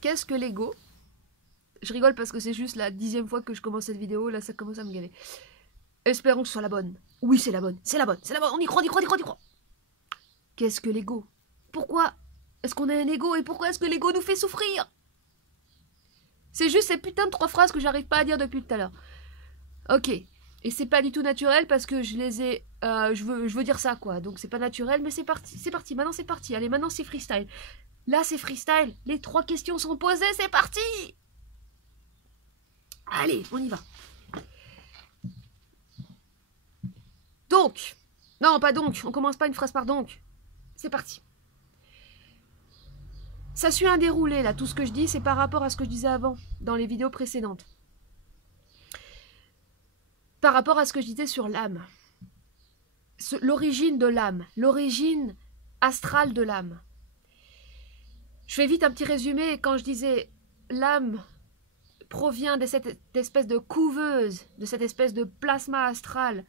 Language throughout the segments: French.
Qu'est-ce que l'ego? Je rigole parce que c'est juste la 10e fois que je commence cette vidéo, là ça commence à me gaver. Espérons que ce soit la bonne. Oui, c'est la bonne, c'est la bonne, c'est la bonne, on y croit, on y croit, on y croit, on y croit. Qu'est-ce que l'ego? Pourquoi est-ce qu'on a un ego et pourquoi est-ce que l'ego nous fait souffrir? C'est juste ces putains de 3 phrases que j'arrive pas à dire depuis tout à l'heure. Ok, et c'est pas du tout naturel parce que je les ai... je veux dire ça quoi, donc c'est pas naturel, mais c'est parti, maintenant c'est parti. Allez, maintenant c'est freestyle. Là c'est freestyle, les 3 questions sont posées, c'est parti. Allez, on y va. Donc, non pas donc, on commence pas une phrase par donc. C'est parti. Ça suit un déroulé là, tout ce que je dis c'est par rapport à ce que je disais avant, dans les vidéos précédentes. Par rapport à ce que je disais sur l'âme. L'origine de l'âme, l'origine astrale de l'âme. Je fais vite un petit résumé. Quand je disais l'âme provient de cette espèce de couveuse, de cette espèce de plasma astral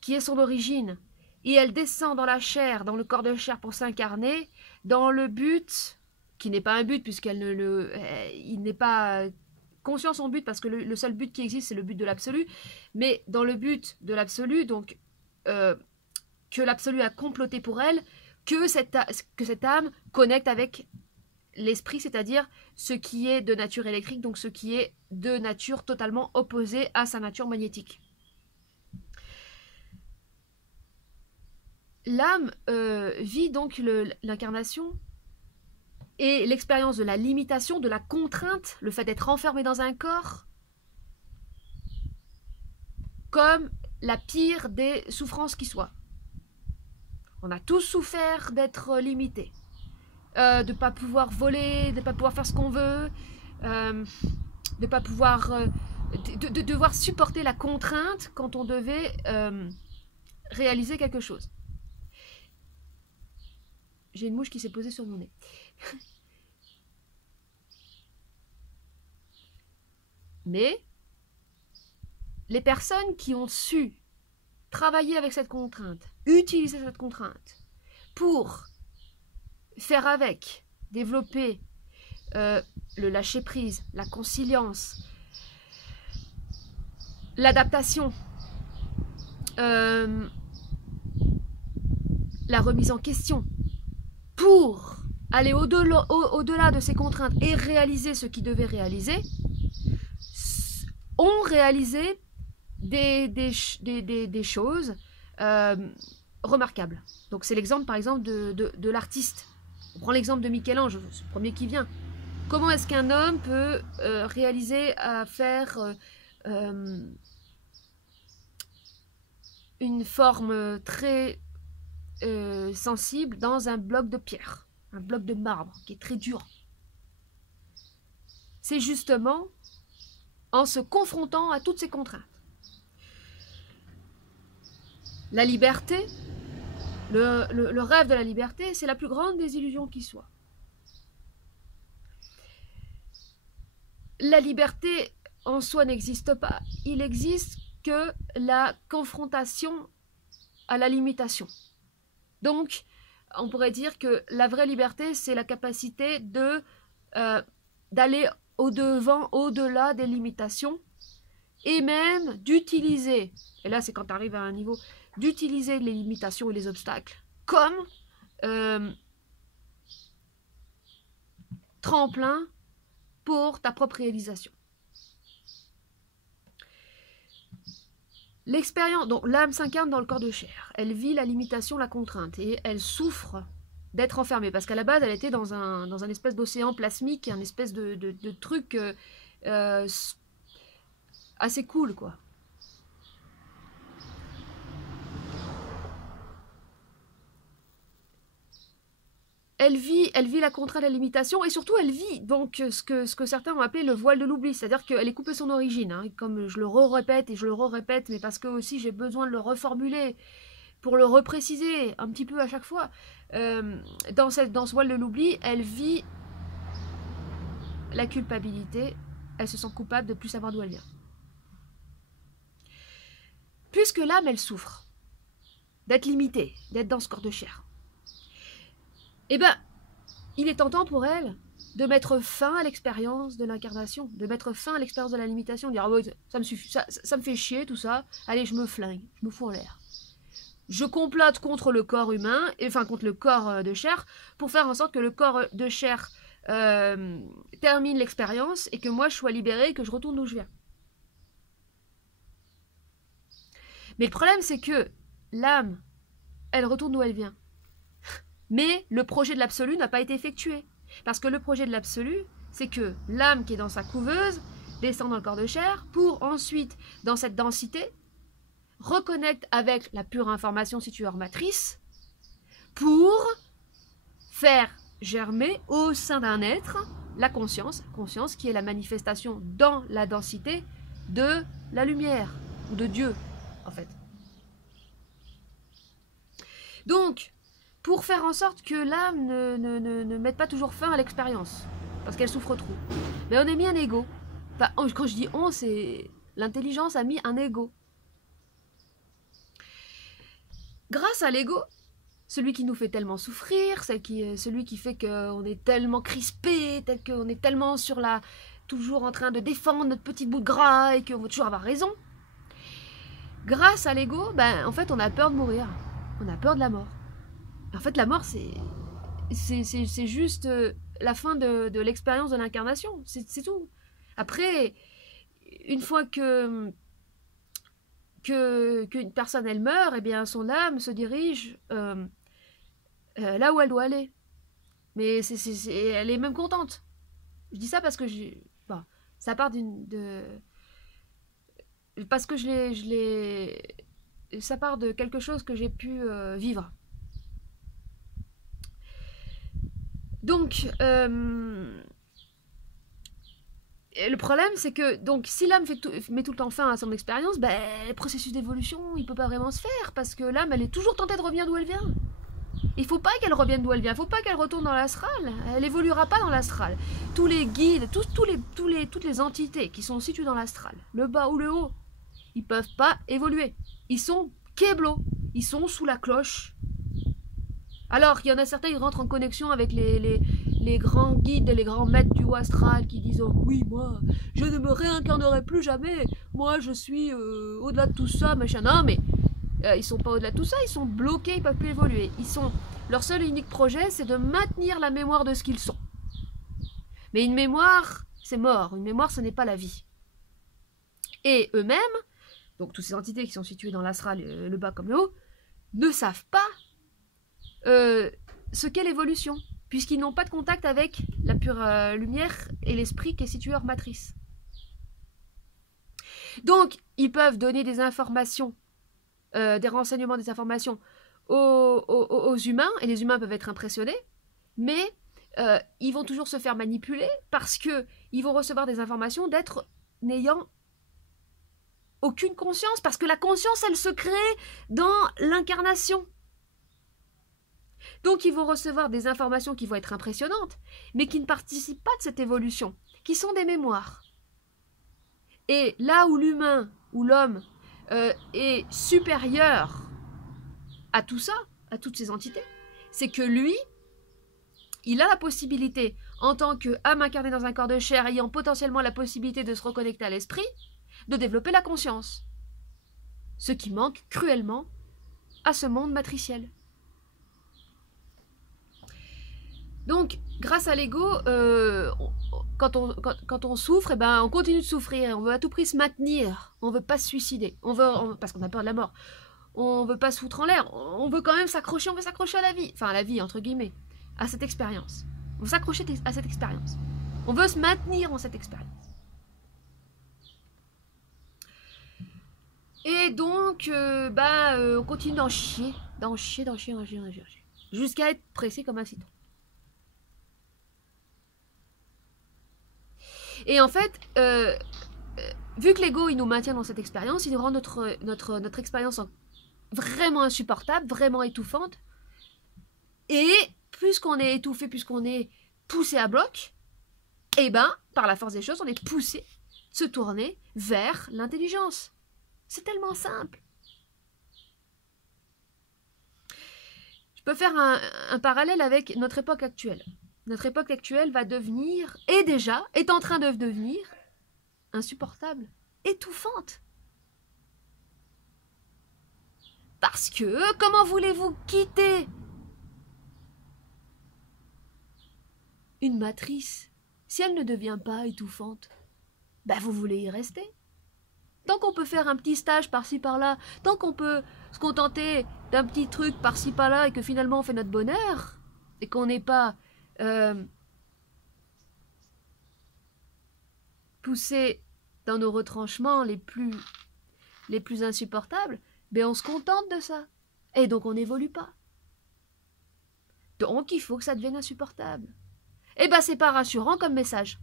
qui est son origine, et elle descend dans la chair, dans le corps de chair pour s'incarner, dans le but, qui n'est pas un but puisqu'elle ne le... il n'est pas conscient son but parce que le seul but qui existe c'est le but de l'absolu, mais dans le but de l'absolu, donc que l'absolu a comploté pour elle, que cette âme connecte avec l'esprit, c'est-à-dire ce qui est de nature électrique, donc ce qui est de nature totalement opposée à sa nature magnétique. L'âme vit donc l'incarnation et l'expérience de la limitation, de la contrainte, le fait d'être enfermé dans un corps, comme la pire des souffrances qui soit. On a tous souffert d'être limités, de ne pas pouvoir voler, de ne pas pouvoir faire ce qu'on veut, de ne pas pouvoir... de devoir supporter la contrainte quand on devait réaliser quelque chose. J'ai une mouche qui s'est posée sur mon nez. Mais les personnes qui ont su travailler avec cette contrainte, utiliser cette contrainte pour faire avec, développer le lâcher-prise, la consilience, l'adaptation, la remise en question, pour aller au-delà de ces contraintes et réaliser ce qu'ils devaient réaliser, ont réalisé des choses remarquables. Donc c'est l'exemple par exemple de l'artiste. On prend l'exemple de Michel-Ange, c'est le premier qui vient. Comment est-ce qu'un homme peut réaliser à faire une forme très sensible dans un bloc de pierre, un bloc de marbre qui est très dur? C'est justement en se confrontant à toutes ces contraintes. La liberté, le rêve de la liberté, c'est la plus grande des illusions qui soit. La liberté en soi n'existe pas. Il n'existe que la confrontation à la limitation. Donc, on pourrait dire que la vraie liberté, c'est la capacité d'aller au-devant, au-delà des limitations, et même d'utiliser, et là c'est quand tu arrives à un niveau, d'utiliser les limitations et les obstacles comme tremplin pour ta propre réalisation. L'expérience, donc l'âme s'incarne dans le corps de chair, elle vit la limitation, la contrainte, et elle souffre d'être enfermée, parce qu'à la base elle était dans un espèce d'océan plasmique, un espèce de truc assez cool quoi. Elle vit la contrainte, la limitation, et surtout elle vit donc ce que certains ont appelé le voile de l'oubli, c'est-à-dire qu'elle est coupée son origine, hein, comme je le répète et je le répète, mais parce que aussi j'ai besoin de le reformuler pour le repréciser un petit peu à chaque fois. Dans ce voile de l'oubli, elle vit la culpabilité, elle se sent coupable de ne plus savoir d'où elle vient. Puisque l'âme, elle souffre d'être limitée, d'être dans ce corps de chair, eh ben, il est tentant pour elle de mettre fin à l'expérience de l'incarnation, de mettre fin à l'expérience de la limitation, de dire oh, ça me suffit, ça me fait chier tout ça, allez je me flingue, je me fous en l'air. Je complote contre le corps humain, enfin contre le corps de chair, pour faire en sorte que le corps de chair termine l'expérience et que moi je sois libérée et que je retourne d'où je viens. Mais le problème c'est que l'âme, elle retourne d'où elle vient. Mais le projet de l'absolu n'a pas été effectué. Parce que le projet de l'absolu, c'est que l'âme qui est dans sa couveuse descend dans le corps de chair pour ensuite, dans cette densité, reconnecte avec la pure information située hors matrice pour faire germer au sein d'un être la conscience qui est la manifestation dans la densité de la lumière, ou de Dieu, en fait. Donc, pour faire en sorte que l'âme ne mette pas toujours fin à l'expérience, parce qu'elle souffre trop, mais on a mis un ego. Enfin, quand je dis on, c'est l'intelligence a mis un ego. Grâce à l'ego, celui qui nous fait tellement souffrir, celui qui fait qu'on est tellement crispé, qu'on est tellement toujours en train de défendre notre petit bout de gras et qu'on veut toujours avoir raison. Grâce à l'ego, ben, en fait, on a peur de mourir. On a peur de la mort. En fait, la mort, c'est juste la fin de l'expérience de l'incarnation. C'est tout. Après, une fois qu'une personne, elle meurt, eh bien, son âme se dirige là où elle doit aller. Mais elle est même contente. Je dis ça parce que ça part parce que ça part de quelque chose que j'ai pu vivre. Donc, le problème, c'est que donc, si l'âme met tout le temps fin à son expérience, ben, le processus d'évolution, il peut pas vraiment se faire, parce que l'âme, elle est toujours tentée de revenir d'où elle vient. Il faut pas qu'elle revienne d'où elle vient, il faut pas qu'elle retourne dans l'astral. Elle évoluera pas dans l'astral. Tous les guides, toutes les entités qui sont situées dans l'astral, le bas ou le haut, ils peuvent pas évoluer. Ils sont kéblos, ils sont sous la cloche. Alors, il y en a certains qui rentrent en connexion avec les grands guides, les grands maîtres du haut astral qui disent « Oh oui, moi, je ne me réincarnerai plus jamais. Moi, je suis au-delà de tout ça, machin. » Non, mais ils sont pas au-delà de tout ça, ils sont bloqués, ils peuvent plus évoluer. Leur seul et unique projet, c'est de maintenir la mémoire de ce qu'ils sont. Mais une mémoire, c'est mort. Une mémoire, ce n'est pas la vie. Et eux-mêmes, donc toutes ces entités qui sont situées dans l'astral, le bas comme le haut, ne savent pas ce qu'est l'évolution, puisqu'ils n'ont pas de contact avec la pure lumière et l'esprit qui est situé hors matrice. Donc, ils peuvent donner des informations, des renseignements, des informations aux humains, et les humains peuvent être impressionnés, mais ils vont toujours se faire manipuler parce qu'ils vont recevoir des informations d'êtres n'ayant aucune conscience, parce que la conscience, elle se crée dans l'incarnation. Donc ils vont recevoir des informations qui vont être impressionnantes, mais qui ne participent pas de cette évolution, qui sont des mémoires. Et là où l'humain, ou l'homme, est supérieur à tout ça, à toutes ces entités, c'est que lui, il a la possibilité, en tant qu'âme incarnée dans un corps de chair, ayant potentiellement la possibilité de se reconnecter à l'esprit, de développer la conscience. Ce qui manque cruellement à ce monde matriciel. Donc, grâce à l'ego, quand on souffre, eh ben, on continue de souffrir. On veut à tout prix se maintenir. On ne veut pas se suicider. Parce qu'on a peur de la mort. On ne veut pas se foutre en l'air. On veut quand même s'accrocher. On veut s'accrocher à la vie. Enfin, à la vie, entre guillemets. À cette expérience. On veut s'accrocher à cette expérience. On veut se maintenir dans cette expérience. Et donc, on continue d'en chier. Jusqu'à être pressé comme un citron. Et en fait, vu que l'ego, il nous maintient dans cette expérience, il nous rend notre expérience vraiment insupportable, vraiment étouffante. Et puisqu'on est étouffé, puisqu'on est poussé à bloc, eh ben, par la force des choses, on est poussé de se tourner vers l'intelligence. C'est tellement simple. Je peux faire un parallèle avec notre époque actuelle. notre époque actuelle va devenir, et déjà est en train de devenir, insupportable, étouffante. Parce que, comment voulez-vous quitter une matrice si elle ne devient pas étouffante? Ben vous voulez y rester. Tant qu'on peut faire un petit stage par-ci par-là, tant qu'on peut se contenter d'un petit truc par-ci par-là et que finalement on fait notre bonheur, et qu'on n'est pas poussé dans nos retranchements les plus insupportables, ben on se contente de ça. Et donc on n'évolue pas. Donc il faut que ça devienne insupportable. Et ben c'est pas rassurant comme message.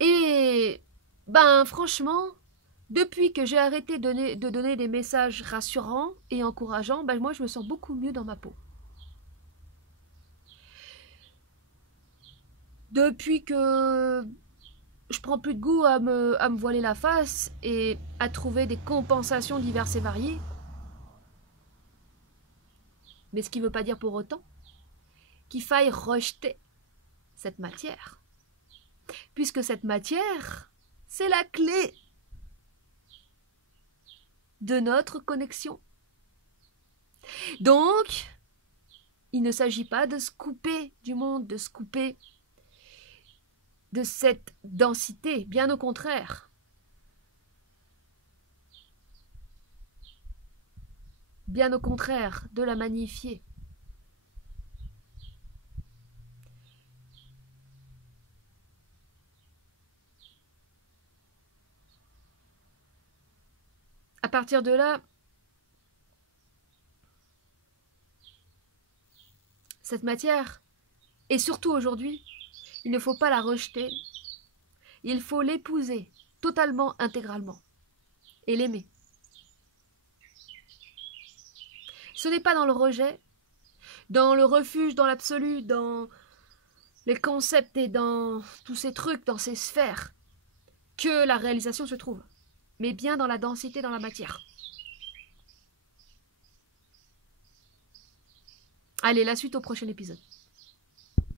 Et ben franchement, depuis que j'ai arrêté de donner des messages rassurants et encourageants, ben moi je me sens beaucoup mieux dans ma peau. Depuis que je prends plus de goût à me voiler la face et à trouver des compensations diverses et variées. Mais ce qui ne veut pas dire pour autant qu'il faille rejeter cette matière. Puisque cette matière, c'est la clé de notre connexion. Donc, il ne s'agit pas de se couper du monde, de se couper de cette densité, bien au contraire. Bien au contraire, de la magnifier. À partir de là, cette matière, et surtout aujourd'hui, il ne faut pas la rejeter, il faut l'épouser totalement, intégralement, et l'aimer. Ce n'est pas dans le rejet, dans le refuge, dans l'absolu, dans les concepts et dans tous ces trucs, dans ces sphères, que la réalisation se trouve, mais bien dans la densité, dans la matière. Allez, la suite au prochain épisode.